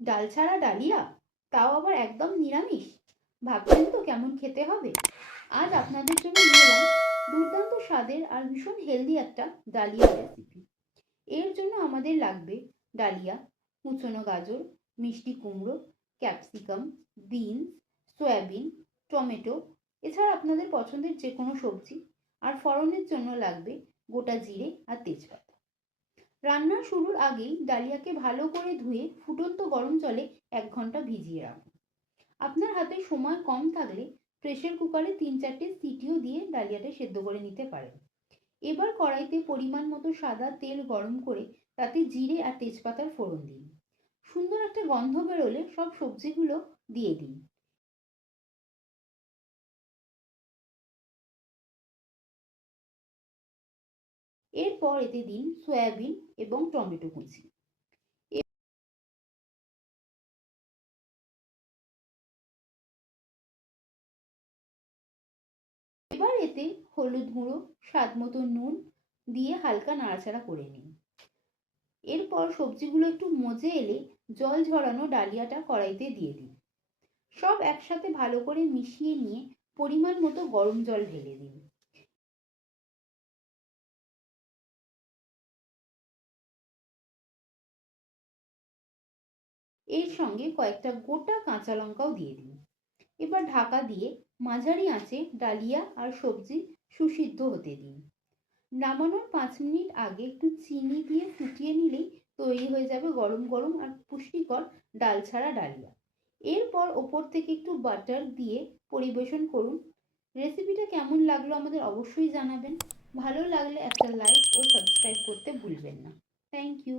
ডাল ছাড়া ডালিয়া, তাও আবার একদম নিরামিষ। ভাবছেন তো কেমন খেতে হবে? আজ আপনাদের জন্য নিয়ে এলাম দুর্দান্ত স্বাদের আর ভীষণ হেলদি একটা ডালিয়া রেসিপি। এর জন্য আমাদের লাগবে ডালিয়া, কুচনো গাজর, মিষ্টি কুমড়ো, ক্যাপসিকাম, বিনস, সয়াবিন, টমেটো, এছাড়া আপনাদের পছন্দের যে কোনো সবজি। আর ফোড়নের জন্য লাগবে গোটা জিরে আর তেজপাতা। রান্না শুরুর আগেই ডালিয়াকে ভালো করে ধুয়ে ফুটন্ত গরম জলে 1 ঘন্টা ভিজিয়ে রাখুন। আপনার হাতে সময় কম থাকলে প্রেসার কুকারে 3-4টে সিটিও দিয়ে ডালিয়াটা সেদ্ধ করে নিতে পারেন। এবার কড়াইতে পরিমাণ মতো সাদা তেল গরম করে তাতে জিরে আর তেজপাতার ফোড়ন দিন। সুন্দর একটা গন্ধ বেরোলে সব সবজিগুলো দিয়ে দিন। এরপর এতে দিন সয়াবিন এবং টমেটো কুচি। এবার এতে হলুদ গুঁড়ো, স্বাদ মতো নুন দিয়ে হালকা নাড়াচাড়া করে নিন। এরপর সবজিগুলো একটু মজে এলে জল ঝরানো ডালিয়াটা কড়াইতে দিয়ে দিন। সব একসাথে ভালো করে মিশিয়ে নিয়ে পরিমাণ মতো গরম জল ঢেলে দিন। এর সঙ্গে কয়েকটা গোটা কাঁচা লঙ্কাও দিয়ে দিন। এবার ঢাকা দিয়ে মাঝারি আঁচে ডালিয়া আর সবজি সুসিদ্ধ হতে দিন। নামানোর 5 মিনিট আগে একটু চিনি দিয়ে ফুটিয়ে নিলেই তৈরি হয়ে যাবে গরম গরম আর পুষ্টিকর ডাল ছাড়া ডালিয়া। এরপর ওপর থেকে একটু বাটার দিয়ে পরিবেশন করুন। রেসিপিটা কেমন লাগলো আমাদের অবশ্যই জানাবেন। ভালো লাগলে একটা লাইক ও সাবস্ক্রাইব করতে ভুলবেন না। Thank you.